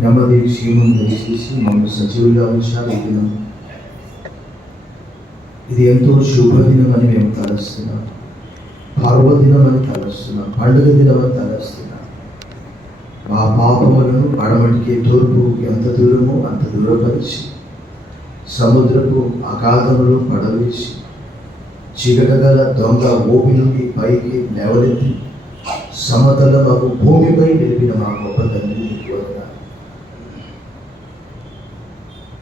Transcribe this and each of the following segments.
నెమ్మది క్షేమం దయచేసి మమ్మల్ని సజీవులుగా ఉంచాలి. ఇది ఎంతో శుభదినం అని మేము తలస్తున్నాం, పర్వదినం అని తలస్తున్నాం, పండుగ దినం అని తలస్తున్నాం. మా పాపములను పడమటికి తూర్పు ఎంత దూరమో అంత దూరపరిచి, సముద్రపు అగాధములు పడవేసి, చీకటగల దొంగ భూమి నుండి పైకి లేవనెత్తి సమతల మాకు భూమిపై నిలిపిన మా గొప్ప తండ్రి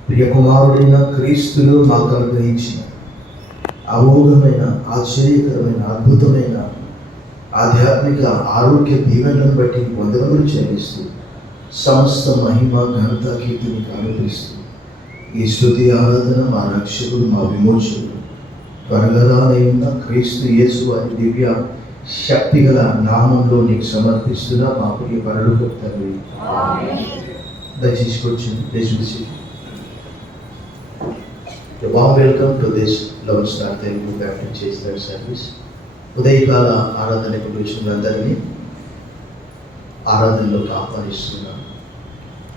ప్రియకుమారుడైన క్రీస్తును మాకు అనుగ్రహించిన అమోఘమైన, ఆశ్చర్యకరమైన, అద్భుతమైన ఆధ్యాత్మిక ఆరోగ్య దీవెనలను బట్టి వందనములు చెల్లిస్తూ సమస్త మహిమ ఘనత కీర్తిని ఆరోపిస్తూ ఈ స్తుతి ఆరాధన మా రక్షకుడు, మా విమోచకుడు, త్వరగా రానయ్యున్న క్రీస్తు యేసు వారి దివ్య శక్తిగల నామంలో నీకు సమర్పిస్తున్నా మా ప్రియ పరలోకపు తండ్రి. దయచేసి కూర్చొని దయచేసి warm welcome to this Love Star Telugu Baptist Church service. ఉదయకాల ఆరాధనకు పిలిచిన అందరినీ ఆరాధనలోకి ఆహ్వానిస్తున్నాం.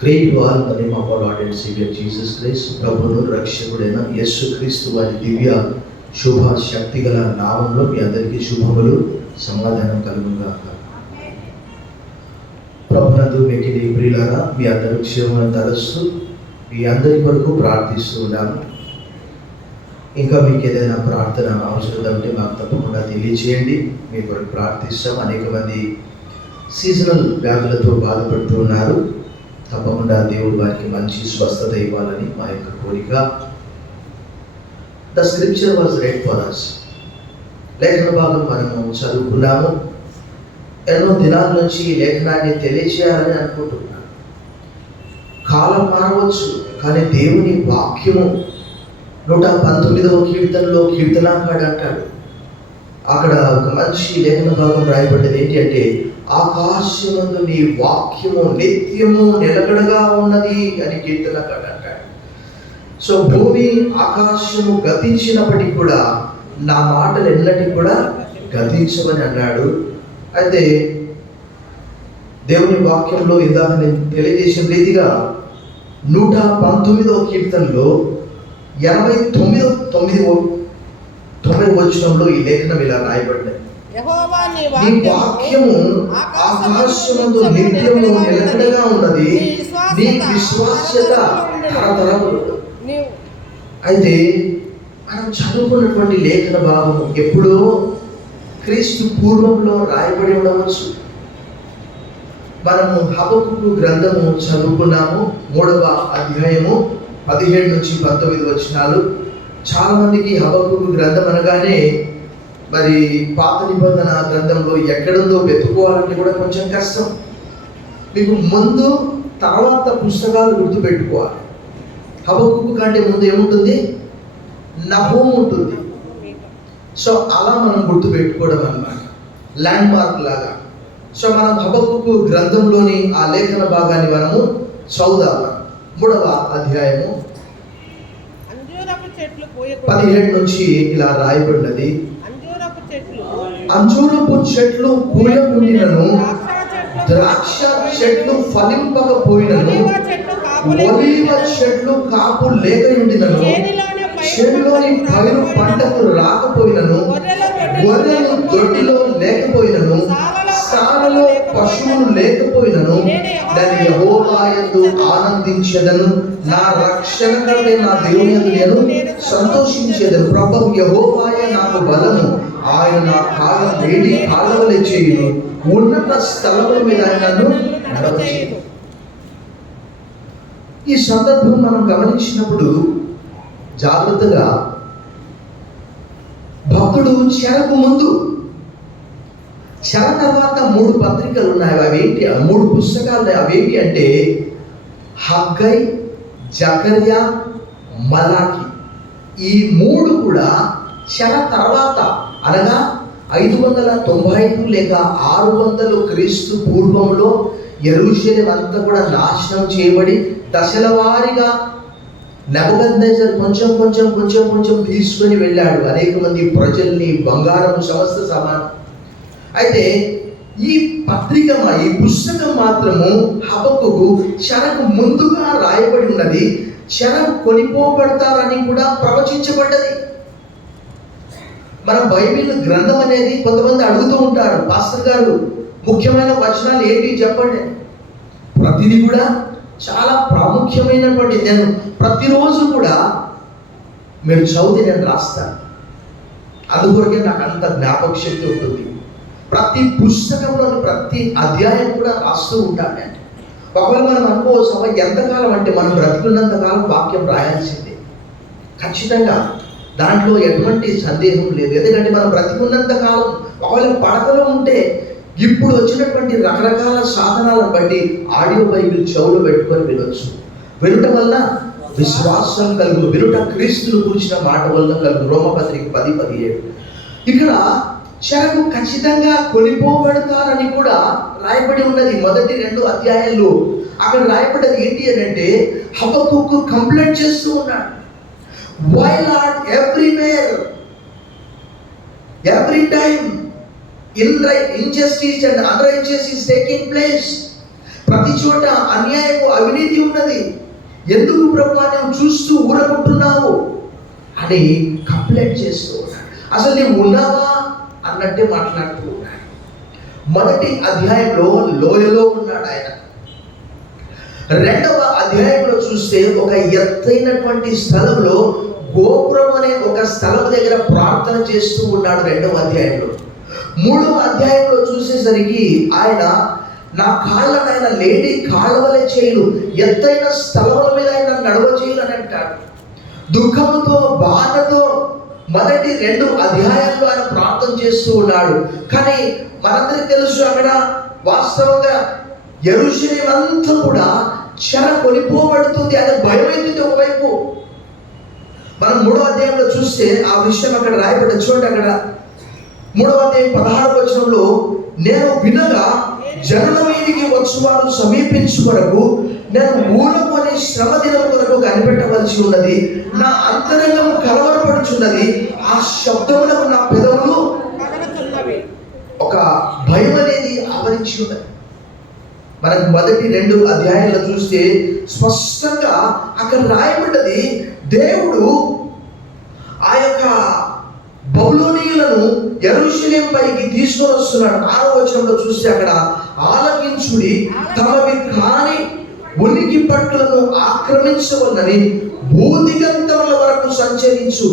Great war in the name of our lord and saviour Jesus Christ. ప్రభువును రక్షకుడైన యేసుక్రీస్తు వారి దివ్య శుభ శక్తిగల నామంలో మీ అందరికీ శుభములు, సమాధానం కలుగుగాక. ప్రభునందు మిక్కిలి ప్రియులారా, మీ అందరూ క్షేమం తలస్తూ మీ అందరి కొరకు ప్రార్థిస్తూ ఉన్నాను. ఇంకా మీకు ఏదైనా ప్రార్థన అవసరం ఉంటే మాకు తప్పకుండా తెలియచేయండి, మీ కొరకు ప్రార్థిస్తాం. అనేక మంది సీజనల్ వ్యాధులతో బాధపడుతూ ఉన్నారు. తప్పకుండా దేవుడు వారికి మంచి స్వస్థత ఇవ్వాలని మా యొక్క కోరిక. The scripture was read for us. లేఖన భాగం మనము చదువుకున్నాము. ఎన్నో దినాల నుంచి ఈ లేఖనాన్ని తెలియచేయాలని అనుకుంటున్నాను. కాలం మారవచ్చు, కానీ దేవుని వాక్యము 119వ కీర్తనలో కీర్తనాకాడు అంటాడు, అక్కడ ఒక మంచి లేఖన భాగం రాయబడ్డది. ఏంటి అంటే, ఆకాశమందు నీ వాక్యము నిత్యము నిలకడగా ఉన్నది అని కీర్తనాకాడు అంటాడు. సో భూమి ఆకాశము గతించినప్పటికీ కూడా నా మాటలు ఎన్నటికీ కూడా గతించమని అన్నాడు. అయితే దేవుని వాక్యంలో ఇందాక నేను తెలియజేసిన రీతిగా 119వ కీర్తనలో 89వ వచనంలో ఈ లేఖనం ఇలా రాయబడ్డాయి. నీ వాక్యము ఆకాశమందు నిత్యము నిలకడగా ఉన్నది, నీ విశ్వాస్యత తరతరములు. అయితే మనం చదువుకున్నటువంటి లేఖన భాగం ఎప్పుడో క్రీస్తు పూర్వంలో రాయబడి ఉండవచ్చు. మనము హబక్కూకు గ్రంథము చదువుకున్నాము, 3వ అధ్యాయము 17 నుంచి 19 వచనాలు. చాలా మందికి హబక్కూకు గ్రంథం అనగానే మరి పాత నిబంధన గ్రంథంలో ఎక్కడుందో వెతుక్కోవాలంటే కూడా కొంచెం కష్టం. మీకు ముందు తర్వాత పుస్తకాలు గుర్తుపెట్టుకోవాలి. హబక్కూకు కంటే ముందు ఏముంటుంది? నహూము ఉంటుంది. సో అలా మనం గుర్తుపెట్టుకోవడం అన్నమాట, ల్యాండ్ మార్క్ లాగా. సో మనం హబక్కూకు గ్రంథంలోని ఆ లేఖన భాగాన్ని మనము చదువుదాము. 3వ అధ్యాయము 17 నుంచి ఇలా రాయబడినది. అంజూరపు చెట్లు పూయకుండినను, ద్రాక్ష చెట్లు ఫలింపకపోయినను, ఒలీవ చెట్లు కాపు లేకయుండినను, చేనులోని పైరు పంటకు రాకపోయినను, గొర్రెలు దొడ్డిలో లేకపోయినను, సాలలో పశువులు లేకపోయినను, దాని యెహోవా యందు ఆనందించెదను, నా రక్షణకర్త నా దేవుని యందు నేను సంతోషించెదను. ప్రభువు యెహోవాయే నాకు బలము, ఆయన నా కాళ్ళ వేడి కాళ్ళవలె చేయును, ఉన్నత స్థలముల మీద ఆయన నన్ను నడవచేయును. ఈ సందర్భం మనం గమనించినప్పుడు జాగ్రత్తగా, భక్తుడు చెరకు ముందు, చెర తర్వాత 3 పత్రికలు ఉన్నాయి. అవేంటి? 3 పుస్తకాలు. అవేంటి అంటే హగ్గై, జకర్యా, మలాకి. ఈ 3 కూడా చెర తర్వాత, అనగా 595 లేక 600 క్రీస్తు పూర్వంలో యెరూషలేము అంతా కూడా నాశనం చేయబడి దశల వారీగా నెబుకద్నెజర్ కొంచెం తీసుకొని వెళ్ళాడు అనేక మంది ప్రజల్ని, బంగారం, సమస్త సమానం. అయితే ఈ ఈ పుస్తకం మాత్రము హబక్కుకు చెరకు ముందుగా రాయబడి ఉన్నది. చెరకు కొనిపోబడతారని కూడా ప్రవచించబడ్డది. మన బైబిల్ గ్రంథం అనేది కొంతమంది అడుగుతూ ఉంటారు, పాస్టర్ గారు ముఖ్యమైన వచనాలు ఏంటి చెప్పండి. ప్రతిదీ కూడా చాలా ప్రాముఖ్యమైనటువంటి, నేను ప్రతిరోజు కూడా మీరు చదివి నేను రాస్తాను. అందుకొరకే నాకు అంత జ్ఞాపక శక్తి ఉంటుంది. ప్రతి పుస్తకంలోని ప్రతి అధ్యాయం కూడా రాస్తూ ఉంటాను నేను. ఒకవేళ మనం అనుకోవచ్చు ఎంతకాలం అంటే మనం బ్రతికున్నంతకాలం వాక్యం రాయాల్సిందే, ఖచ్చితంగా దాంట్లో ఎటువంటి సందేహం లేదు. ఎందుకంటే మనం బ్రతికున్నంతకాలం ఒకవేళ పడకలో ఉంటే ఇప్పుడు వచ్చినటువంటి రకరకాల సాధనాలను బట్టి ఆడియో బైబిల్ చెవులు పెట్టుకొని వినొచ్చు. వినటం వల్ల విశ్వాసం కలుగు, వినుట క్రీస్తును గురించిన మాట వల్ల కలుగు. రోమపత్రిక 10:17. ఇక్కడ చెరకు ఖచ్చితంగా కొనిపోబడతారని కూడా రాయబడి ఉన్నది. మొదటి 2 అధ్యాయాల్లో అక్కడ రాయబడ్డది ఏంటి అని అంటే, హబక్కుకు కంప్లైంట్ చేస్తూ ఉన్నాడు. Why Lord, everywhere, every time injustice and unrighteousness is taking place. ప్రతి చోట అన్యాయము, అవినీతి ఉన్నది. ఎందుకు ప్రభువా నువ్వు చూస్తూ ఊరకుంటున్నావు అని కంప్లైంట్ చేస్తూ ఉన్నాడు. అసలు నీవు ఉన్నావా అన్నట్టే మాట్లాడుతూ ఉన్నాడు. మొదటి అధ్యాయంలో లోయలో ఉన్నాడు ఆయన. 2వ అధ్యాయంలో చూస్తే ఒక ఎత్తైనటువంటి స్థలంలో గోపురం అనే ఒక స్థలం దగ్గర ప్రార్థన చేస్తూ ఉన్నాడు 2వ అధ్యాయంలో. 3వ అధ్యాయంలో చూసేసరికి ఆయన నా కాళ్ళను ఆయన లేడీ కాళ్ళ వలె చేయలు, ఎత్తైన స్థలముల మీద ఆయన నడవ చేయలు అని అంటాడు. దుఃఖముతో బాధతో మొదటి 2 అధ్యాయాల్లో ఆయన ప్రార్థన చేస్తూ ఉన్నాడు. కానీ మనందరికీ తెలుసు అక్కడ వాస్తవంగా యెరూషలేము అంతా కూడా చెర కొనిపోబడుతుంది అనే భయం అవుతుంది. ఒకవైపు మనం 3వ అధ్యాయంలో చూస్తే ఆ విషయం అక్కడ రాయబడ్డ చూడండి. అక్కడ 3వ అధ్యాయం 16వ వచనంలో, నేను వినగా జనుల మీదికి వచ్చువారు సమీపించు కొరకు నేను ఊరకు అనే శ్రమ దినం కొరకు కనిపెట్టవలసి ఉన్నది. నా అంతరంగము కలవరపడుచున్నది, ఆ శబ్దములకు నా పెదవులు. ఒక భయం అనేది ఆవరించి ఉన్నది. మనకు మొదటి 2 అధ్యాయాల్లో చూస్తే స్పష్టంగా అక్కడ రాయబడ్డది, దేవుడు ఆ యొక్క బబులోనీయులను యెరూషలేము పైకి తీసుకొని వస్తున్నాడు. 6వ వచనంలో చూస్తే అక్కడ ఆలకించుడి, తమవి కాని ఉనికి పట్టులను ఆక్రమించవలనని భూదిగంతముల వరకు సంచరించు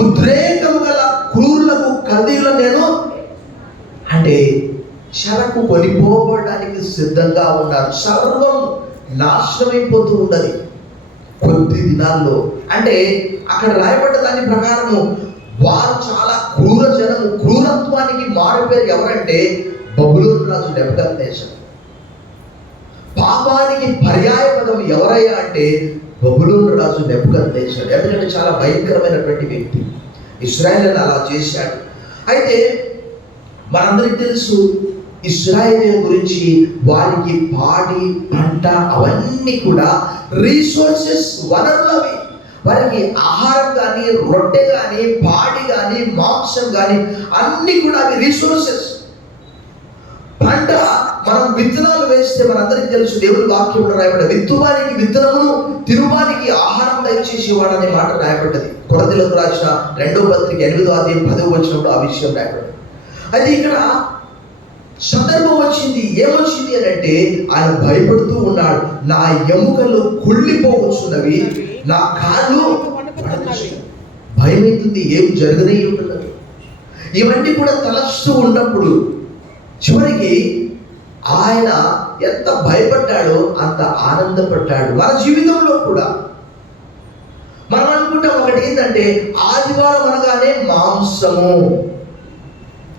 ఉద్రేకము గల క్రూరులకు కల్దీయులను నేను. అంటే చెరకు కొనిపోవడానికి సిద్ధంగా ఉన్నారు. సర్వం నాశనమైపోతూ ఉన్నది కొద్ది దినాల్లో. అంటే అక్కడ రాయబడ్డ దాని ప్రకారము వారు చాలా క్రూర జనము. క్రూరత్వానికి మారుపేరు ఎవరంటే బబులోను రాజు నెబుకద్నెజర్. పాపానికి పర్యాయ పదం ఎవరయ్యా అంటే బబులోను రాజు నెబుకద్నెజర్. ఎందుకంటే చాలా భయంకరమైనటువంటి వ్యక్తి, ఇశ్రాయేలును అలా చేశాడు. అయితే మనందరికీ తెలుసు ఇశ్రాయేలు గురించి, వారికి పాడి పంట అవన్నీ కూడా రీసోర్సెస్, వనరులవి. వారికి ఆహారం కానీ, రొట్టె కానీ, పాడి కానీ, మాంసం కానీ అన్ని కూడా అవి రీసోర్సెస్. పంట మనం విత్తనాలు వేస్తే మనందరికీ తెలుసు, దేవుని వాక్యంలో రాయబడ్డ విత్తువానికి విత్తనమును, తిరువానికి ఆహారం దయచేసేవాడనే మాట రాయబడ్డది. కొరింథీయులకు రాసిన 2వ పత్రిక 8వ అధ్యాయం 10వ వచనంలో ఆ విషయం రాయబడ్డది. అయితే ఇక్కడ సందర్భం వచ్చింది. ఏమొచ్చింది అని అంటే, ఆయన భయపడుతూ ఉన్నాడు. నా ఎముకలు కుళ్ళిపోవచ్చున్నవి, నా కాళ్ళు భయమవుతుంది, ఏం జరగనే ఉంటున్నది. ఇవన్నీ కూడా తలస్తూ ఉన్నప్పుడు చివరికి ఆయన ఎంత భయపడ్డాడో అంత ఆనందపడ్డాడు. మన జీవితంలో కూడా మనం అనుకుంటాం ఒకటి ఏంటంటే, ఆదివారం అనగానే మాంసము.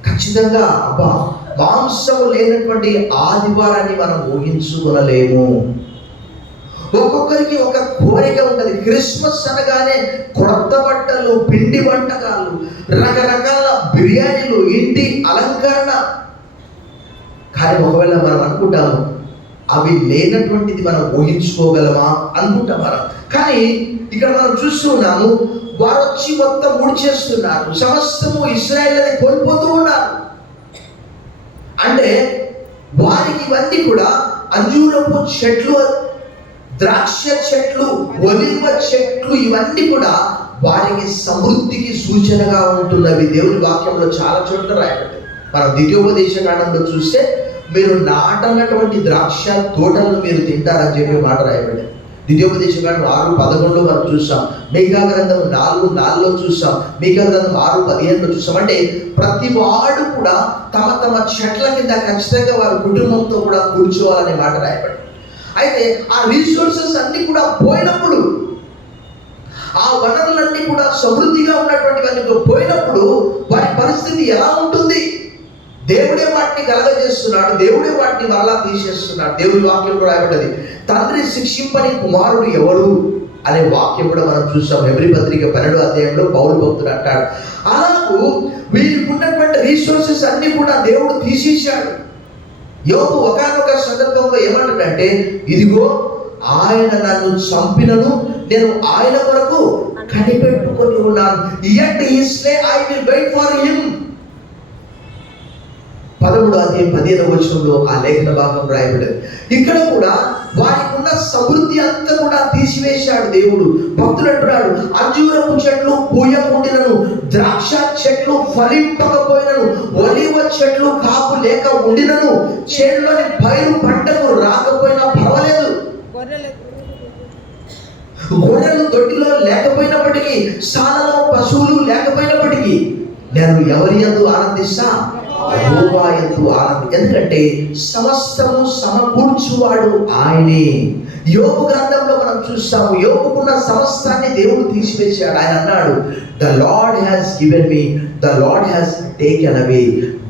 ఖచ్చితంగా అబ్బా మాంసము లేనటువంటి ఆదివారాన్ని మనం ఊహించుకోలేము. ఒక్కొక్కరికి ఒక కోరిక ఉంటుంది. క్రిస్మస్ అనగానే కొత్త బట్టలు, పిండి వంటకాలు, రకరకాల బిర్యానీలు, ఇంటి అలంకరణ. కానీ ఒకవేళ మనం అనుకుంటాము అవి లేనటువంటిది మనం ఊహించుకోగలమా అనుకుంటాం మనం. కానీ ఇక్కడ మనం చూస్తున్నాము, వారు వచ్చి మొత్తం ముడిచేస్తున్నారు, సమస్తము ఇశ్రాయేలుని కోల్పోతూ ఉన్నారు. అంటే వారికి ఇవన్నీ కూడా అంజూరపు చెట్లు, ద్రాక్ష చెట్లు, ఒలివ చెట్లు, ఇవన్నీ కూడా వారికి సమృద్ధికి సూచనగా ఉంటున్నవి. దేవుని వాక్యంలో చాలా చోట్ల రాయబడ్డాయి. మనం ద్వితీయోపదేశకాండంలో చూస్తే మీరు నాటనటువంటి ద్రాక్ష తోటలను మీరు తింటారని చెప్పి మాట రాయబడ్డాయి. ద్వితీయోపదేశకాండం 6:11 మనం చూస్తాం. మీకా గ్రంథం 4:4 చూస్తాం. మీకా గ్రంథం 6:15 చూస్తాం. అంటే ప్రతి వాడు కూడా తమ తమ చెట్ల కింద ఖచ్చితంగా వారి కుటుంబంతో కూడా కూర్చోవాలనే మాట రాయబడింది. అయితే ఆ రిసోర్సెస్ అన్ని కూడా పోయినప్పుడు, ఆ వనరులన్నీ కూడా సమృద్ధిగా ఉన్నటువంటివన్నీ పోయినప్పుడు వారి పరిస్థితి ఎలా ఉంటుంది? దేవుడే వాటిని కలగజేస్తున్నాడు, దేవుడే వాటిని మరలా తీసేస్తున్నాడు. దేవుడి వాక్యంలో రాయబడ్డది, తండ్రి శిక్షింపని కుమారుడు ఎవరు అనే వాక్యం కూడా మనం చూస్తాం. హెబ్రీ పత్రిక 12వ అధ్యాయంలో పౌలు భక్తుడు అంటాడు, అలాగూ వీరికి ఉన్నటువంటి రిసోర్సెస్ అన్ని కూడా దేవుడు తీసేశాడు. యోబు ఒకానొక సందర్భంలో ఏమంటాడంటే, ఇదిగో ఆయన నన్ను చంపినను నేను ఆయన కొరకు కనిపెట్టుకొని ఉన్నాను, yet he slay, I will wait for him. 13వ అధ్యాయం 15వ వచనంలో ఆ లేఖన భాగం రాయబడింది. ఇక్కడ కూడా వారికి ఉన్న సమృద్ధి అంతా కూడా తీసివేశాడు దేవుడు. భక్తుడు అంటున్నాడు, అంజూరపు చెట్లు పూయకుండినను, ద్రాక్ష చెట్లు ఫలింపకపోయినను, ఒలివ చెట్లు కాపు లేక ఉండినను, చేనులోని పైరు పంటకు రాకపోయినా పర్వాలేదు, గొర్రెలు దొడ్డిలో లేకపోయినప్పటికీ, సాలలో పశువులు లేకపోయినప్పటికీ నేను ఎవరి యందు ఆనందిస్తా? యెహోవా యందు ఆనంది. ఎందుకంటే సమస్తము సమకూర్చువాడు ఆయనే. యోబు గ్రంథంలో మనం చూస్తాము, యోబుకున్న సమస్తాన్ని దేవుడు తీసివేశాడు. ఆయన అన్నాడు, the lord has given me, the lord has taken away,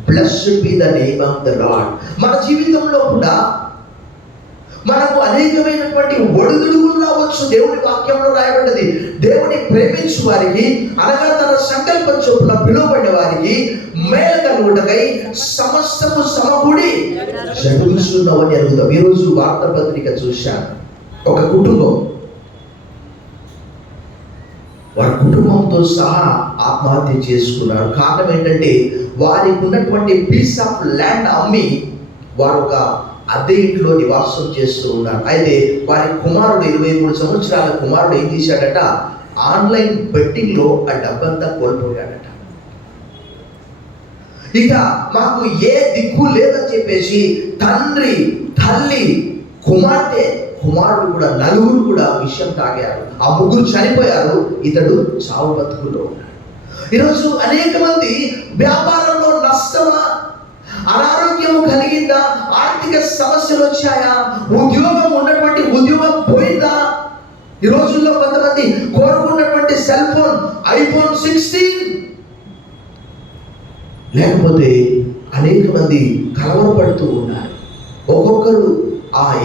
blessed be the name of the lord. మన జీవితంలో కూడా మనకు అనేకమైనటువంటి ఒడిదుడుకులు రావచ్చు. దేవుని వాక్యంలో రాయబడ్డది, దేవుని ప్రేమించు వారికి, అనగా తన సంకల్పం చొప్పున పిలువబడిన వారికి మేలు కలుగుటకై సమస్తము సమకూడి జరుగుతున్నవని అడుగుతాం. ఈరోజు వార్తాపత్రిక చూశాను, ఒక కుటుంబం వారి కుటుంబంతో సహా ఆత్మహత్య చేసుకున్నారు. కారణం ఏంటంటే వారికి ఉన్నటువంటి పీస్ ఆఫ్ ల్యాండ్ అమ్మి వారు ఒక అద్దె ఇంట్లో నివాసం చేస్తూ ఉన్నారు. అయితే వారి కుమారుడు 23 సంవత్సరాల కుమారుడు ఏం చేశాడట, ఆన్లైన్ బెట్టింగ్ లో ఆ డబ్బంతా కోల్పోయాడట. ఇక మాకు ఏ దిక్కు లేదని చెప్పేసి తండ్రి, తల్లి, కుమారుడు కూడా నలుగురు కూడా విషయం తాగారు. ఆ ముగ్గురు చనిపోయారు, ఇతడు చావు బతుకులో ఉన్నాడు. ఈరోజు అనేక మంది వ్యాపారంలో నష్టమా, అనారోగ్యం కలిగిందా, ఆర్థిక సమస్యలు వచ్చాయా, ఉద్యోగం ఉన్నటువంటి ఉద్యోగం పోయిందా? ఈ రోజుల్లో కొంతమంది కోరుకున్నటువంటి సెల్ ఫోన్ ఐఫోన్ 16, లేకపోతే అనేక మంది కలవరపడుతూ ఉన్నారు. ఒక్కొక్కరు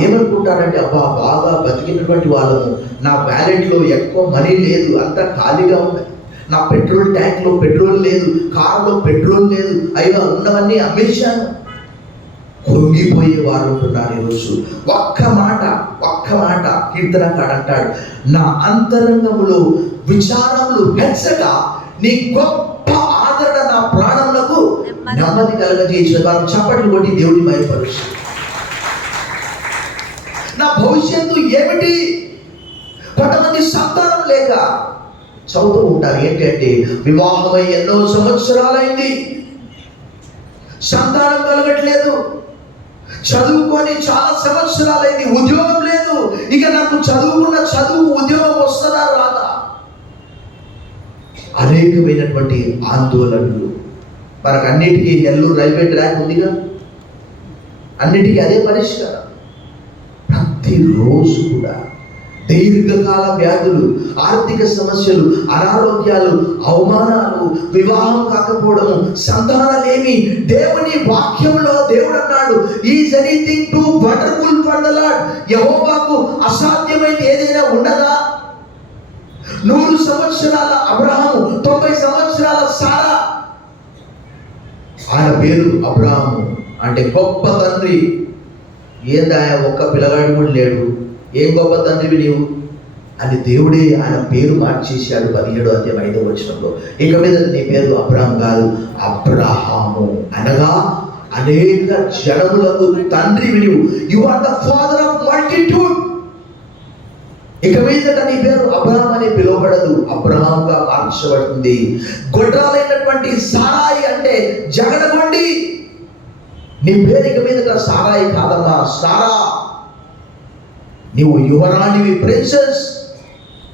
ఏమనుకుంటారంటే, అబ్బా బాగా బతికినటువంటి వాళ్ళము, నా వ్యాలెట్లో ఎక్కువ మనీ లేదు, అంతా ఖాళీగా ఉంది, నా పెట్రోల్ ట్యాంక్లో పెట్రోల్ లేదు, కారులో పెట్రోల్ లేదు, అయ్యో ఉన్నవన్నీ అమ్మేశాను, కృంగిపోయే వారు ఉంటున్నారు. ఈరోజు ఒక్క మాట కీర్తనకాడు అంటాడు, నా అంతరంగములో విచారములు పెంచగా నీ గొప్ప ఆదరణ నా ప్రాణములకు నెమ్మది కలగజేసిన వారు చప్పట్లు కొట్టి దేవుడి మహిమపరుచు. నా భవిష్యత్తు ఏమిటి? కొంతమంది సంతానం లేక చదువుతూ ఉంటారు. ఏంటంటే, వివాహమై ఎన్నో సంవత్సరాలైంది, సంతానం కలగట్లేదు, చదువుకొని చాలా సంవత్సరాలైంది, ఉద్యోగం లేదు, ఇక నాకు చదువుకున్న చదువు ఉద్యోగం వస్తుందా రాదా? అనేకమైనటువంటి ఆందోళనలు. మనకు అన్నిటికీ నెల్లూరు రైల్వే ట్రాక్ ఉందిగా, అన్నిటికీ అదే పరిష్కారం. ప్రతిరోజు కూడా దీర్ఘకాల వ్యాధులు, ఆర్థిక సమస్యలు, అనారోగ్యాలు, అవమానాలు, వివాహం కాకపోవడము, సంతానాలేమి. దేవుని వాక్యంలో దేవుడు అన్నాడు, is anything too wonderful for the lord. యెహోవాకు అసాధ్యమైనది ఏదైనా ఉండదా? 100 సంవత్సరాల అబ్రహాము, 90 సంవత్సరాల సారా. ఆయన పేరు అబ్రహాము అంటే గొప్ప తండ్రి. ఏందా ఒక్క పిల్లగాడు కూడా లేడు, ఏం గొప్ప తండ్రివి నీవు అని దేవుడే ఆయన పేరు మార్చేశాడు. 17వ అధ్యాయం 5వ వచనంలో, ఇక మీద నీ పేరు అబ్రహాం కాదు, అబ్రహాము అనగా అనేక జనములకు తండ్రివి నీవు. You are the father of multitude. ఇక మీదట నీ పేరు అబ్రహాం అని పిలువబడదు, అబ్రహాంగా మార్చబడుతుంది. గొడ్రాలైనటువంటి సారాయి అంటే జగడగొండి. నీ పేరు ఇక మీదట సారాయి కాదమ్మా, సారా. నీవు యువరాణివి, ప్రిన్సెస్.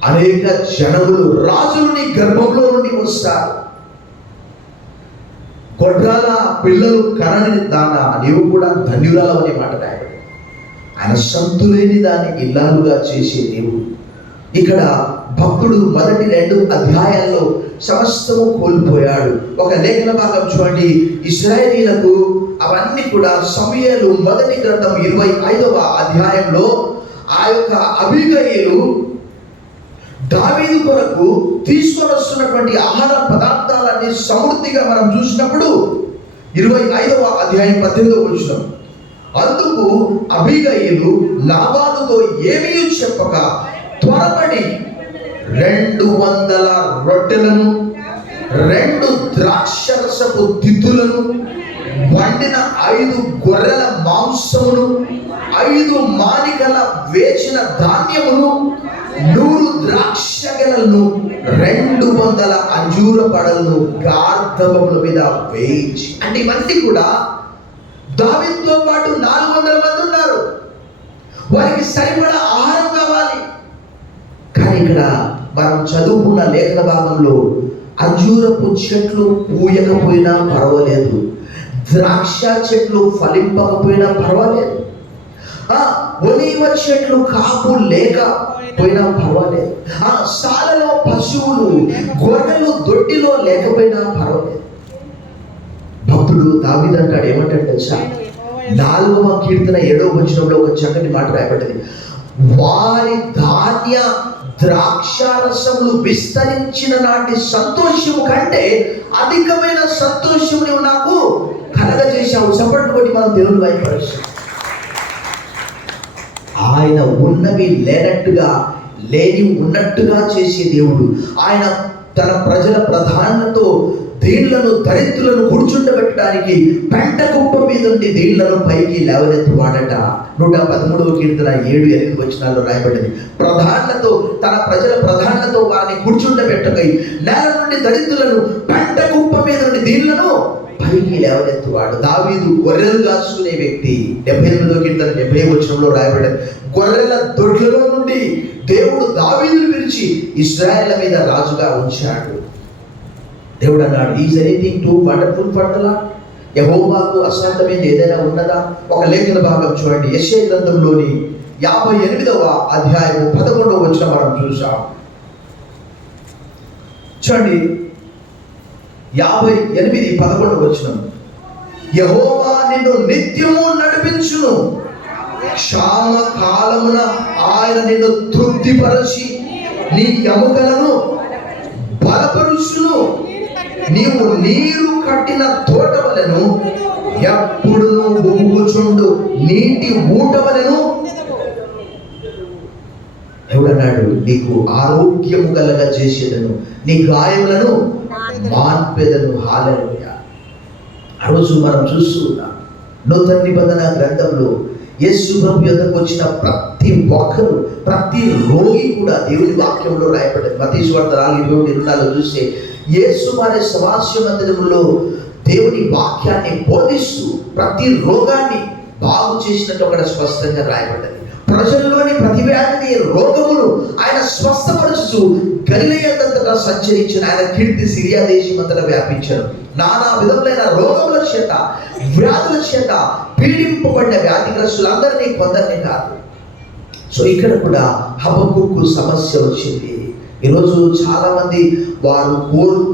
అనేక జనములు, రాజులు నీ గర్భంలో నుండి వస్తారు. గొడ్రాల పిల్లలు కనని దాన నీవు కూడా ధన్యురాలు అనే మాట రాయబడింది. ఆయన సంతులేని దాన్ని ఇల్లాలుగా చేసే దేవుడు. ఇక్కడ భక్తుడు మొదటి 2 అధ్యాయాల్లో సమస్తము కోల్పోయాడు. ఒక లేఖన భాగం చూడండి. ఇశ్రాయేలీయులకు అవన్నీ కూడా సమూయేలు మొదటి గ్రంథం 25వ అధ్యాయంలో ఆ యొక్క అబీగయీలు దావీదు కొరకు తీసుకొని వస్తున్నటువంటి ఆహార పదార్థాలన్నీ సమృద్ధిగా మనం చూసినప్పుడు 25వ అధ్యాయం 18వ వచనం, అందుకు అబీగయీలు నాబాలుతో ఏమీ చెప్పక త్వరపడి 200 రొట్టెలను, 2 ద్రాక్షరసపు తిత్తులను, వండిన 5 గొర్రెల మాంసమును, 5 మానికల వేచిన ధాన్యమును, 100 ద్రాక్ష గెలలను, 200 అంజూర పడలను గార్ధవముల మీద వేయించి. అంటే ఇవన్నీ కూడా దావీదుతో పాటు 400 మంది ఉన్నారు. వారికి సరిపడా ఆహారం కావాలి. కానీ ఇక్కడ మనం చదువుకున్న లేఖన భాగంలో అంజూరపు చెట్లు పూయకపోయినా పర్వాలేదు, ద్రాక్ష చెట్లు ఫలింపకపోయినా పర్వాలేదు, ఒలీవ చెట్లు కాపు లేకపోయినా పర్వాలేదు, సాలలో పశువులు గొర్రెలు దొడ్డిలో లేకపోయినా పర్వాలేదు. భక్తుడు దావీదు అంటాడు, ఏమంటాడు తెలుసా? 4వ కీర్తన 7వ వచనంలో ఒక చక్కటి మాట రాయబడ్డది. వారి ధాన్య ద్రాక్షారసములు విస్తరించిన నాటి సంతోషము కంటే అధికమైన సంతోషము నీవు నాకు కలగజేశావు. సపోర్ట్ కొట్టి మనం దేవుని భయపడచ్చు. ఆయన ఉన్నవి లేనట్టుగా, లేని ఉన్నట్టుగా చేసే దేవుడు. ఆయన తన ప్రజల ప్రధానతో దీళ్లను దరిద్రులను కూర్చుండబెట్టడానికి పెంట కుప్ప మీద నుండి దీళ్లను పైకి లేవనెత్తువాడట. 113వ కీర్తన 7-8 వచనాల్లో రాయబడింది. ప్రధానతో, తన ప్రజల ప్రధానతో వారిని కూర్చుండబెట్టకై నేల నుండి దరిద్రులను పెంట కుప్ప మీద నుండి దీళ్లను పైకి లేవనెత్తువాడు. దావీదు గొర్రెలు కాసుకునే వ్యక్తి. 78వ కీర్తన 70వ వచనంలో రాయబడింది. గొర్రెల దొడ్లలో నుండి దేవుడు దావీదును పిలిచి ఇశ్రాయేలు మీద రాజుగా ఉంచాడు. దేవుడు అన్నాడు, is anything too wonderful for the lord? యెహోవాకు అసాధ్యమైనది ఏదైనా ఉన్నదా? ఒక లేఖన భాగం చూడండి. యెషయా గ్రంథంలోని 58వ అధ్యాయం 11వ వచనం మనం చూసాం. చూడండి, 58:11 వచనం. యెహోవా నిన్ను నిత్యము నడిపించును, క్షామ కాలమున ఆయన నిన్ను తృప్తిపరచి నీ ఎముకలను బలపరుచును. నీవు నీరు కట్టిన తోట వలెను, ఎప్పుడు బొంగుచుండు నీటి ఊట వలెను. ఎవడన్నాడు? నీకు ఆరోగ్యము కలగ చేసేదను, నీ గాయములను మాన్పెదను. హల్లెలూయా. ఆ రోజు మనం చూస్తూ ఉన్నాం నూతన నిబంధన గ్రంథంలో యేసు ప్రభు యొద్దకు వచ్చిన ప్రతి ఒక్కరు, ప్రతి రోగి కూడా దేవుని వాక్యంలో రాయబడ్డది. మత్తయి సువార్త 4:27 చూస్తే యేసు వారి సమాజ మందిరంలో దేవుని వాక్యాన్ని బోధిస్తూ ప్రతి రోగాన్ని బాగు చేసినట్టు అక్కడ స్పష్టంగా రాయబడ్డది. ప్రజల్లోని ప్రతి వ్యాధిని, రోగములు ఆయన స్వస్థపరుస్తూ గలిలయందంతటా సంచరించిన ఆయన కీర్తి సిరియా దేశమంతటా వ్యాపించారు. నానా విధములైన రోగముల చేత, వ్యాధుల చేత పీడింపబడిన వ్యాధిగ్రస్తులందరినీ, కొందరిని కాదు. సో ఇక్కడ కూడా హబక్కూకు సమస్య వచ్చింది. ఈరోజు చాలా మంది వారు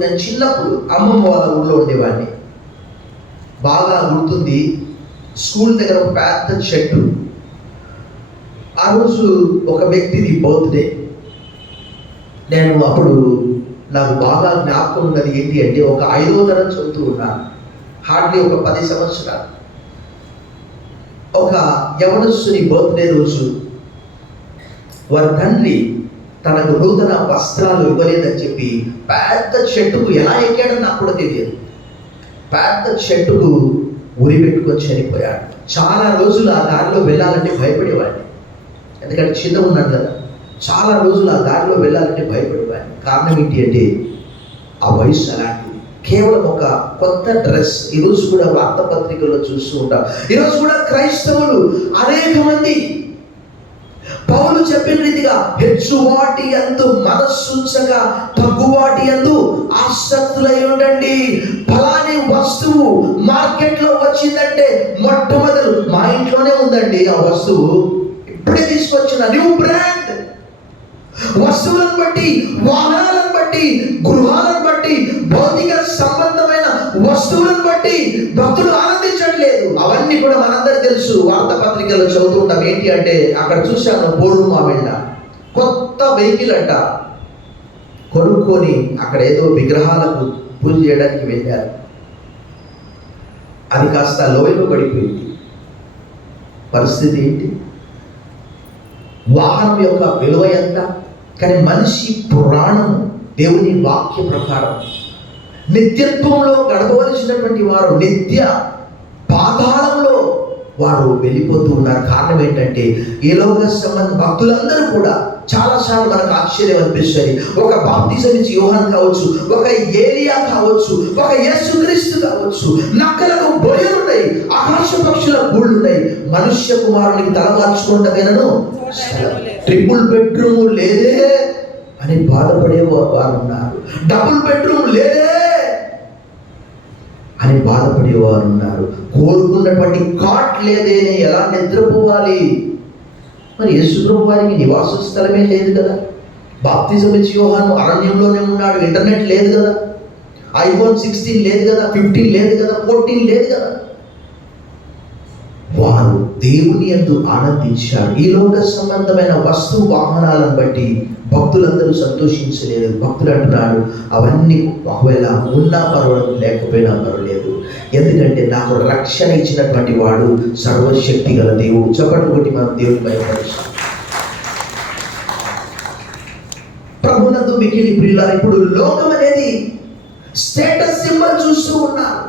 నేను చిన్నప్పుడు అమ్మమ్మ వాళ్ళ ఊళ్ళో ఉండేవాడిని. బాగా గుర్తుంది, స్కూల్ దగ్గర ఒక పెద్ద చెట్టు. ఆ రోజు ఒక వ్యక్తిది బర్త్డే. నేను అప్పుడు నాకు బాగా జ్ఞాపకం ఉన్నది ఏంటి అంటే, ఒక 5వ తరగతి చదువుతూ ఉన్నాను. హార్డ్లీ ఒక 10 సంవత్సరాలు. ఒక యవనస్తుని బర్త్డే రోజు వారి తండ్రి తనకు నూతన వస్త్రాలు ఇవ్వలేదని చెప్పి పెద్ద చెట్టుకు ఎలా ఎక్కాడని నాకు కూడా తెలియదు. పెద్ద చెట్టుకు ఉరి పెట్టుకొని చనిపోయాడు. చాలా రోజులు ఆ దారిలో వెళ్ళాలంటే భయపడేవాడిని, ఎందుకంటే చిన్న ఉన్నాను కదా. చాలా రోజులు ఆ దారిలో వెళ్ళాలంటే భయపడేవాడిని. కారణం ఏంటి అంటే ఆ వయసు అలాంటిది. కేవలం ఒక కొత్త డ్రెస్. ఈరోజు కూడా వార్తాపత్రికల్లో చూస్తూ ఉంటాం. ఈరోజు కూడా క్రైస్తవులు అనేక మంది పౌలు చెప్పిన రీతిగా హెచ్చువాటి యందు మనస్సుంచగా తగ్గువాటి యందు ఆసక్తులై ఉండండి. ఫలాని వస్తువు మార్కెట్లో వచ్చిందంటే మొట్టమొదలు మా ఇంట్లోనే ఉందండి ఆ వస్తువు, ఇప్పుడే తీసుకొచ్చిన న్యూ బ్రాండ్. వస్తువులను బట్టి, వాహనాలను బట్టి, గృహాలను బట్టి, భౌతిక సంబంధమైన వస్తువులను బట్టి భక్తులు ఆనందించట్లేదు. అవన్నీ కూడా మనందరికీ తెలుసు. వార్తాపత్రికల్లో చదువుతుంటాం. ఏంటి అంటే అక్కడ చూశాను, బోరు మామిళ్ళ కొత్త వెహికల్ అంట కొనుక్కొని అక్కడ ఏదో విగ్రహాలకు పూజ చేయడానికి వెళ్ళారు. అది కాస్త లోయలో పడిపోయింది. పరిస్థితి ఏంటి? వాహనం యొక్క విలువ ఎంత? కానీ మనిషి పురాణం దేవుని వాక్య ప్రకారం నిత్యత్వంలో గడపవలసినటువంటి వారు నిత్య పాతాళంలో వారు వెళ్ళిపోతూ ఉన్నారు. కారణం ఏంటంటే ఈ లోక సంబంధ భక్తులందరూ కూడా చాలాసార్లు మనకు ఆశ్చర్యం అనిపిస్తుంది. ఒక బాప్తిజం ఇచ్చి యోహాను కావచ్చు, ఒక ఏలియా కావచ్చు, ఒక యేసుక్రీస్తు కావచ్చు. నక్కలకు బొయ్యలున్నాయి, ఆకాశ పక్షుల గూళ్ళున్నాయి, మనుష్య కుమారునికి తలమార్చుకుంటేనను ట్రిపుల్ బెడ్రూమ్ లేదే అని బాధపడే వారు ఉన్నారు. డబుల్ బెడ్రూమ్ లేదే అని బాధపడేవారు ఉన్నారు. కోరుకున్నటువంటి కాట్ లేదేనే ఎలా నిద్రపోవాలి? మరి యేసుప్రభు వారికి నివాస స్థలమే లేదు కదా. బాప్తిజం ఇచ్చి యోహాను అరణ్యంలోనే ఉన్నాడు. ఇంటర్నెట్ లేదు కదా, iPhone 16 లేదు కదా, 15 లేదు కదా, 14 లేదు కదా. వారు దేవుని యందు ఆనందించారు. ఈ లోక సంబంధమైన వస్తు వాహనాలను బట్టి భక్తులందరూ సంతోషించలేదు. భక్తులు అంటున్నాడు, అవన్నీ ఒకవేళ ఉన్నా పర్వాలేదు, లేకపోయినా పర్వాలేదు, ఎందుకంటే నాకు రక్షణ ఇచ్చినటువంటి వాడు సర్వశక్తి గల దేవుడు. చప్పట్లు కొట్టి మనం దేవుని భయపరుస్తాం. ప్రభునందు మిక్కిలి ప్రియులారా, ఇప్పుడు లోకం అనేది స్టేటస్ సింబల్ చూస్తూ ఉన్నారు.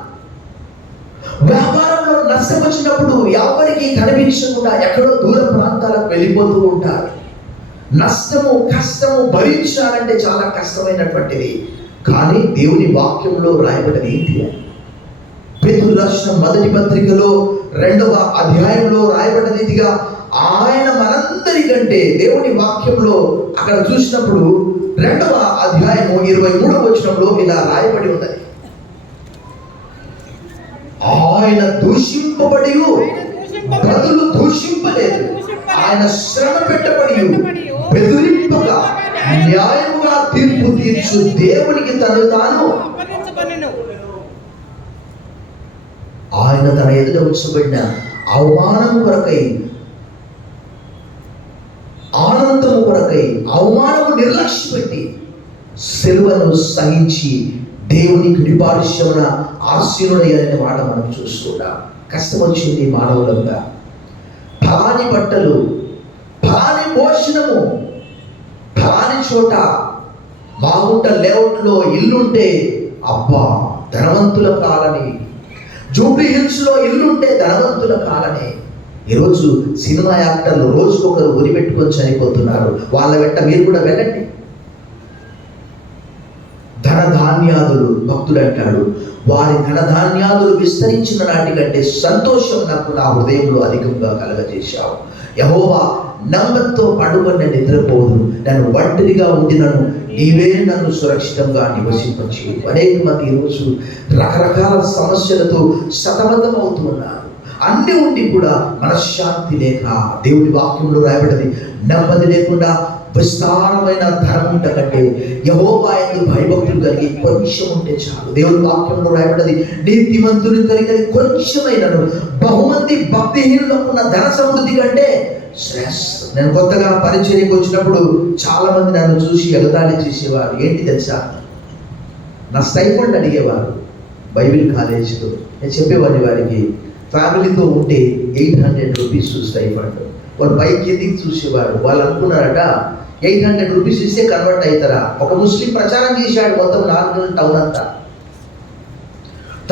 వ్యాపారంలో నష్టం వచ్చినప్పుడు ఎవరికి కనిపించకుండా ఎక్కడో దూర ప్రాంతాలకు వెళ్ళిపోతూ ఉంటారు. నష్టము కష్టము భరించాలంటే చాలా కష్టమైనటువంటిది. కానీ దేవుని వాక్యంలో రాయబడినది ఏంటి? పేతురు రాసిన మొదటి పత్రికలో 2వ అధ్యాయంలో రాయబడిన రీతిగా ఆయన మనందరికంటే దేవుని వాక్యంలో అక్కడ చూసినప్పుడు 2వ అధ్యాయము 23వ వచనంలో ఇలా రాయబడి ఉన్నది. ఆయన దూషింపబడి బదులు దూషింపలేదు, ఆయన శ్రమ పెట్టబడి బెదిరింపగా న్యాయముగా తీర్పు తీర్చు దేవునికి తను తాను ఆయన తన ఎదుట ఉంచబడిన అవమానం కొరకై, ఆనందము కొరకై అవమానము నిర్లక్ష్య పెట్టి సిలువను సహించి దేవుని కుడిపార్శ్వమున ఆసీనుడయ్యారనే మాట మనం చూస్తున్నాం. కష్టం వచ్చింది మానవులంగా. ఫలాని బట్టలు, ఫలాని భోజనము, ఫలాని చోట మాగుంట లేఅవుట్లో ఇల్లుంటే అబ్బా ధనవంతుల కాలని, జూబ్లీ హిల్స్లో ఇల్లుంటే ధనవంతుల కాలని. ఈరోజు సినిమా యాక్టర్లు రోజుకొకరు ఉరి పెట్టుకొని చనిపోతున్నారు. వాళ్ళ వెంట మీరు కూడా వెళ్ళండి. ధనధాన్యాదులు, భక్తుడు అంటాడు, వారి ధనధాన్యాదులు విస్తరించిన నాటికంటే సంతోషం నాకు నా హృదయంలో అధికంగా కలగజేశావు. యెహోవా నమ్మకంతో పండుగని నిద్రపోదు, నన్ను ఒంటరిగా ఉండినను నీవే నన్ను సురక్షితంగా నివసింపచేయు. అనేక మంది ఈరోజు రకరకాల సమస్యలతో సతమతం అవుతున్నారు. అన్ని ఉండి కూడా మనశ్శాంతి లేక, దేవుని వాక్యంలో రాయబడింది, నెమ్మది లేకుండా విస్తారమైన ధనం ఉంటకంటే యెహోవా యందు భయభక్తులు కలిగి కొంచెం ఉంటే చాలు. దేవుని వాక్యంలో రాయబడింది, నీతిమంతులు కలిగినది కొంచెమైనను బహుమంది భక్తిహీనులకు ఉన్న ధన సమృద్ధి కంటే శ్రేష్ఠం. నేను కొత్తగా పరిచర్యకు వచ్చినప్పుడు చాలా మంది నన్ను చూసి ఎగతాళి చేసేవారు. ఏంటి తెలుసా? నా స్టైఫండ్ అడిగేవారు. బైబిల్ కాలేజీలో నేను చెప్పేవాడిని వారికి, ఫ్యామిలీతో ఉంటే 800 రూపీస్ స్టైఫండ్. వాళ్ళు బైక్ కిందికి చూసేవారు. వాళ్ళు అనుకున్నారట 800 రూపీస్ ఇస్తే కన్వర్ట్ అవుతారా. ఒక ముస్లిం ప్రచారం చేశాడు మొత్తం 4 నెలల టౌన్ అంతా.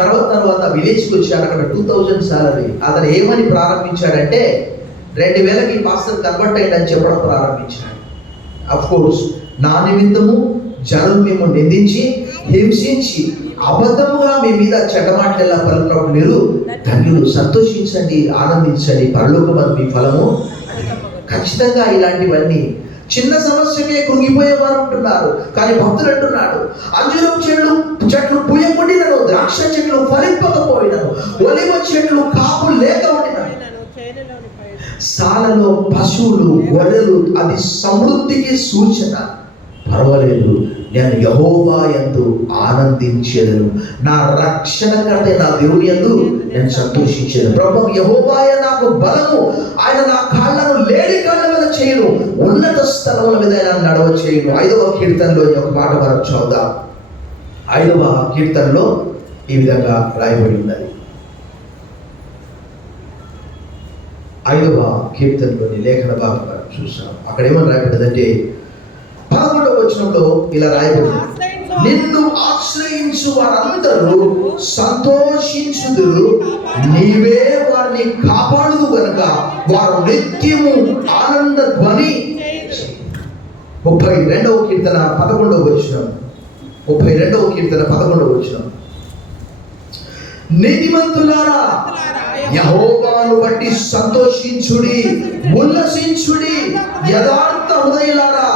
తర్వాత విలేజ్కి వచ్చాడు. అక్కడ 2000 సాలరీ. అతను ఏమని ప్రారంభించాడంటే 2000కి పాస్టర్ కన్వర్ట్ అయ్యాడని చెప్పడం ప్రారంభించాడు. అఫ్ కోర్స్ నా నిమిత్తము జనం మేము నిందించి హింసించి అబద్ధముగా మీ మీద చెడ్డమాటలు పలుకున్నప్పుడు మీరు ధన్యులు, సంతోషించండి, ఆనందించండి, పరలోకమందు మీ ఫలము. ఖచ్చితంగా ఇలాంటివన్నీ చిన్న సమస్యకే కృంగిపోయేవారు ఉంటున్నారు. కానీ భక్తులు అంటున్నాడు, అంజూరం చెట్లు పూయకుండినను, ద్రాక్ష చెట్లు ఫలింపకపోయినను, ఒలివ చెట్లు కాపు లేక ఉండినను, సాలలో పశువులు గొర్రెలు, అది సమృద్ధికి సూచన. పర్వాలేదు, నేను యెహోవా యందు ఆనందించేదను, నా రక్షణకర్త నా దేవుని యందు నేను సంతోషించేదను. ప్రభు యెహోవాయే నాకు బలము, ఆయన నా కాళ్ళను లేడి కాళ్ళ మీద చేయను, ఉన్నత స్థలముల మీద ఆయన నడవ చేయను. 5వ కీర్తనలో ఒక మాట మనం చూద్దాం. 5వ కీర్తనలో ఈ విధంగా రాయబడి ఉన్నది. 5వ కీర్తనలోని లేఖన భాగం మనం చూసాం. అక్కడ ఏమని రాయబడ్డదంటే 11వ వచనంలో ఇలా రాయబడింది, నిన్ను ఆశ్రయించు వారందరూ సంతోషించుదురు, నీవే వారిని కాపాడుదు గనుక వారు నిత్యము ఆనంద ధ్వని. 32వ కీర్తన 11వ వచనం. 32వ కీర్తన 11వ వచనం, నీతిమంతులారా యెహోవాను బట్టి సంతోషించుడి, ఉల్లసించుడి, యథార్థ హృదయులారా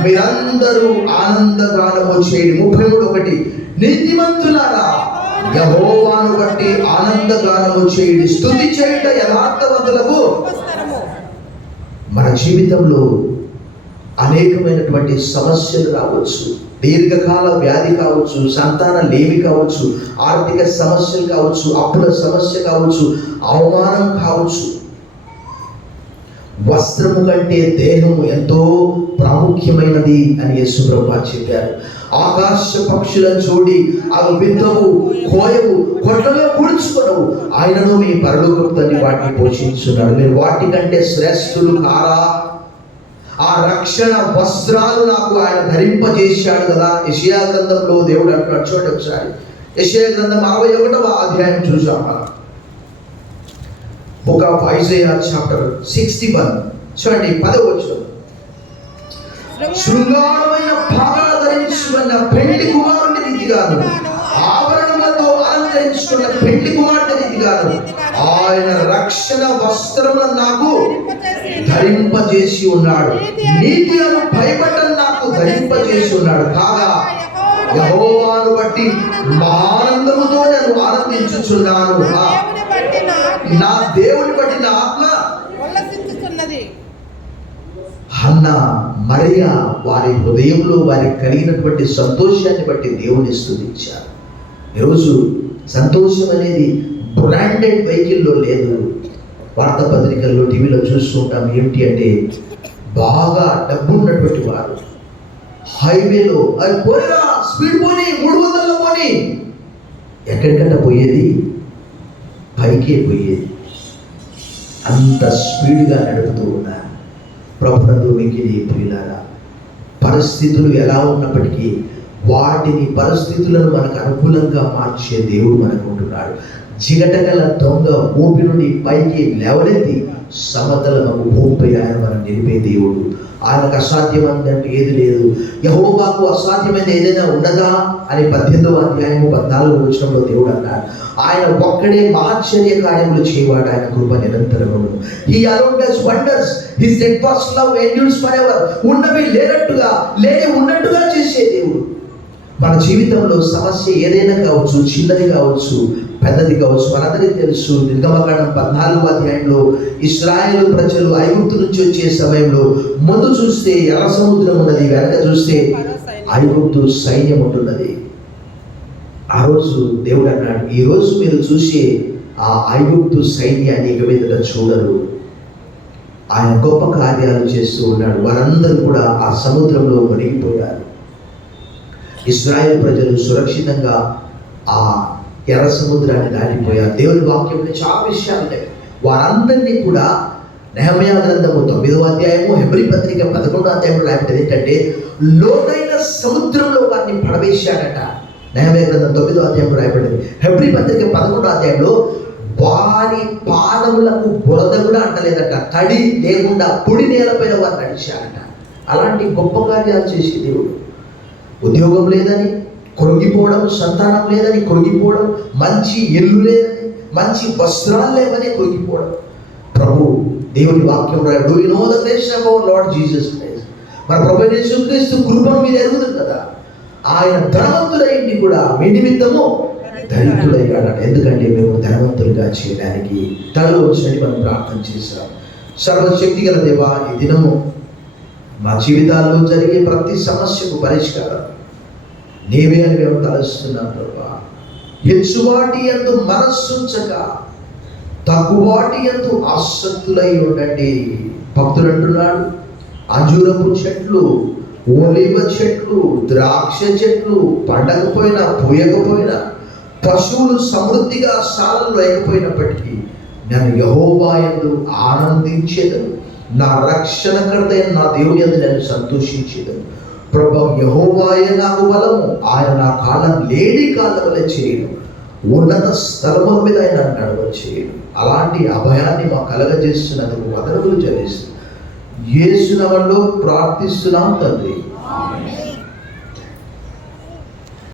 మీరందరూ ఆనందగానము చేయండి. 33:1, నీతిమంతులారా యెహోవాను బట్టి ఆనందగానము చేయండి, స్తుతి చేయుట యథార్థవంతులకు. మన జీవితంలో అనేకమైనటువంటి సమస్యలు రావచ్చు, దీర్ఘకాల వ్యాధి కావచ్చు, సంతాన లేమి కావచ్చు, ఆర్థిక సమస్యలు కావచ్చు, అప్పుల సమస్య కావచ్చు, అవమానం కావచ్చు. వస్త్రము కంటే దేహము ఎంతో ప్రాముఖ్యమైనది అని యేసు ప్రభువు చెప్పారు. ఆకాశ పక్షులను చూడి అవి విత్తవు, కోయవు, కొట్లలో కూర్చుకొనవు, ఆయనను మీ పరలోకపు తండ్రి వాటిని పోషించున్నాడు. మీరు వాటికంటే శ్రేష్ఠులు కారా? ఆ రక్షణ వస్త్రాలు నాకు ఆయన ధరింపజేశాడు కదా. యెషయా గ్రంథంలో దేవుడు అంటున్నాడు, చూడండి ఒకసారి. యెషయా గ్రంథం 61వ అధ్యాయం చూసాం మనం. బుక్ ఆఫ్ ఐజయా చాప్టర్ 61 చూడండి 10వ వచనం, శృంగారమైన పాదాలు ధరించుకున్న పెండ్లి కుమారుని రీతిగాను, ఆభరణములతో అలంకరించుకున్న పెండ్లి కుమారుని రీతిగాను ఆయన రక్షణ వస్త్రములను నాకు ధరింపజేసి ఉన్నాడు, నీతి అను భయపడ్డం నాకు ధరింపజేసి ఉన్నాడు. కాగా యెహోవాను బట్టి ఆనందముతో నేను ఆనందించుచున్నాను, నా దేవుని బట్టి నా ఆత్మ ఉల్లసించుచున్నది. హన్నా మరియా వారి హృదయంలో వారికి కలిగినటువంటి సంతోషాన్ని బట్టి దేవుని స్తుతించారు. ఈరోజు సంతోషం అనేది బ్రాండెడ్ వెహికల్లో లేదు. వార్తాపత్రికల్లో, టీవీలో చూస్తూ ఉంటాం. ఏమిటి అంటే, బాగా డబ్బు ఉన్నటువంటి వారు హైవేలో అది పోయినా స్పీడ్ పోని, 300లో పోని, ఎక్కడికన్నా పోయేది పైకే పోయేది, అంత స్పీడ్గా నడుపుతూ ఉన్నారు. ప్రభునందు మిక్కిలి ప్రియులారా, పరిస్థితులు ఎలా ఉన్నప్పటికీ పరిస్థితులను మనకు అనుకూలంగా మార్చే దేవుడు మనకు ఉంటున్నాడు. జిగటగల దొంగ భూమి నుండి పైకి లేవనెత్తి సమతలము భూమిపై ఆయన మనం నిలిపే దేవుడు. ఆయనకు అసాధ్యమైనదంటే ఏది లేదు. యెహోవాకు అసాధ్యమైన ఏదైనా ఉన్నదా అని 18వ అధ్యాయము 14వ వచనంలో దేవుడు అన్నాడు. ఆయన ఒక్కడే ఆశ్చర్య కార్యములు చేయవాడు, ఆయన కృప నిరంతరము. He alone does wonders. His steadfast love endures forever. ఉన్నవి లేనట్టుగా, లేని ఉన్నట్టుగా చేసే దేవుడు. మన జీవితంలో సమస్య ఏదైనా కావచ్చు, చిన్నది కావచ్చు, పెద్దది కావచ్చు. మనందరికీ తెలుసు, నిర్గమకాండం 14వ అధ్యాయంలో ఇశ్రాయేలు ప్రజలు ఐగుప్తు నుంచి వచ్చే సమయంలో ముందు చూస్తే ఎర్ర సముద్రం ఉన్నది, వెనక చూస్తే ఐగుప్తు సైన్యం ఉంటున్నది. ఆ రోజు దేవుడు అన్నాడు, ఈ రోజు మీరు చూసే ఆ ఐగుప్తు సైన్యాన్ని ఇక మీదట చూడరు. ఆయన గొప్ప కార్యాలు చేస్తూ ఉన్నాడు. వారందరూ కూడా ఆ సముద్రంలో మునిగిపోయారు. ఇశ్రాయేలు ప్రజలు సురక్షితంగా ఆ ఎర్ర సముద్రాన్ని దాటిపోయారు. దేవుని వాక్యంలో చాలా విషయాలు ఉంటాయి. వారందరినీ కూడా నెహెమ్యా గ్రంథము 9వ అధ్యాయము, హెబ్రీ పత్రిక 11వ అధ్యాయంలో రాయబడింది ఏంటంటే, లోతైన సముద్రంలో వారిని పడవేశాడట. నెహెమ్యా గ్రంథం 9వ అధ్యాయంలో రాయబడింది. హెబ్రీ పత్రిక 11వ అధ్యాయంలో వారి పాదములకు బురద కూడా అంటలేదట, తడి లేకుండా పొడి నేలపైన వారు నడిచారట. అలాంటి గొప్ప కార్యాలు చేసే దేవుడు. ఉద్యోగం లేదని కృంగిపోవడం, సంతానం లేదని కృంగిపోవడం, మంచి ఇల్లు లేదని, మంచి వస్త్రాలు లేవని కృంగిపోవడం. ప్రభు దేవుని వాక్యం రాయడు, you know the grace of our Lord Jesus Christ. మన ప్రభు యేసుక్రీస్తు కృపను మీరు ఎరుగుతుంది కదా. ఆయన ధనవంతులైంది కూడా మీ నిమిత్తము దరిద్రుడయ్యాడు. ఎందుకంటే మేము ధనవంతులుగా చేయడానికి తలలో వచ్చినట్టు మనం ప్రార్థన చేశాం. సర్వశక్తి గల దేవా, ఈ దినము మా జీవితాల్లో జరిగే ప్రతి సమస్యకు పరిష్కారం నీవే అని మేము తలుస్తున్నాం ప్రభా. హెచ్చువాటి యందు మనస్సుంచక తక్కువాటి యందు ఆసక్తులై ఉండండి. భక్తుడు అంటున్నాడు, అంజూరపు చెట్లు, ఒలివ చెట్లు, ద్రాక్ష చెట్లు పండకపోయినా పూయకపోయినా, పశువులు సమృద్ధిగా సాలలు లేకపోయినప్పటికీ నేను యెహోవా యందు ఆనందించేదను, నా రక్షణకర్త అయిన నా దేవుని యందు నేను సంతోషించేదను. ప్రభు యెహోవాయే నాకు బలము, ఆయన నా కాళ్ళను లేడి కాళ్ళ వల్ల చేయను, ఉన్నత స్థలముల మీద ఆయన నడవ చేయను. అలాంటి అభయాన్ని మా కలగజేస్తున్నందుకు వందనములు చెల్లిస్తున్నాం. యేసు నామములో ప్రార్థిస్తున్నాం తండ్రి.